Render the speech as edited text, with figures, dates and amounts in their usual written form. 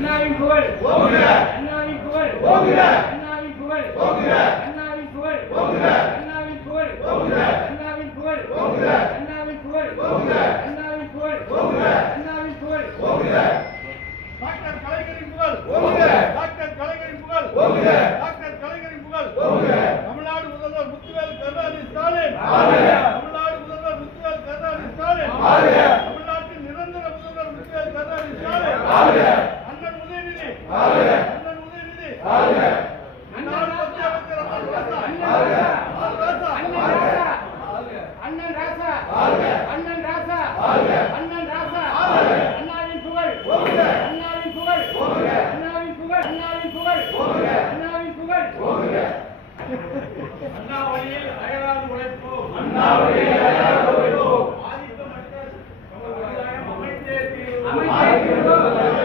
அண்ணாவின் புகழ் ஓங்குக அண்ணாவின் புகழ் ஓங்குக அண்ணாவின் புகழ் ஓங்குக அண்ணாவின் புகழ் ஓங்குக அண்ணாவின் புகழ் ஓங்குக அண்ணாவின் புகழ் ஓங்குக அண்ணாவின் புகழ் ஓங்குக அண்ணாவின் புகழ் ஓங்குக அண்ணாவின் புகழ் ஓங்குக டாக்டர் கலைஞரின் புகழ் ஓங்குக டாக்டர் கலைஞரின் புகழ் ஓங்குக டாக்டர் கலைஞரின் புகழ் ஓங்குக தமிழ்நாடு முதல்வர் முத்துவேல் கருணாநிதி ஸ்டாலின் ஆளுக தமிழ்நாடு முதல்வர் முத்துவேல் கருணாநிதி ஸ்டாலின் ஆளுக தமிழ்நாட்டின் நிரந்தர முதல்வர் முத்துவேல் கருணாநிதி ஸ்டாலின் ஆளுக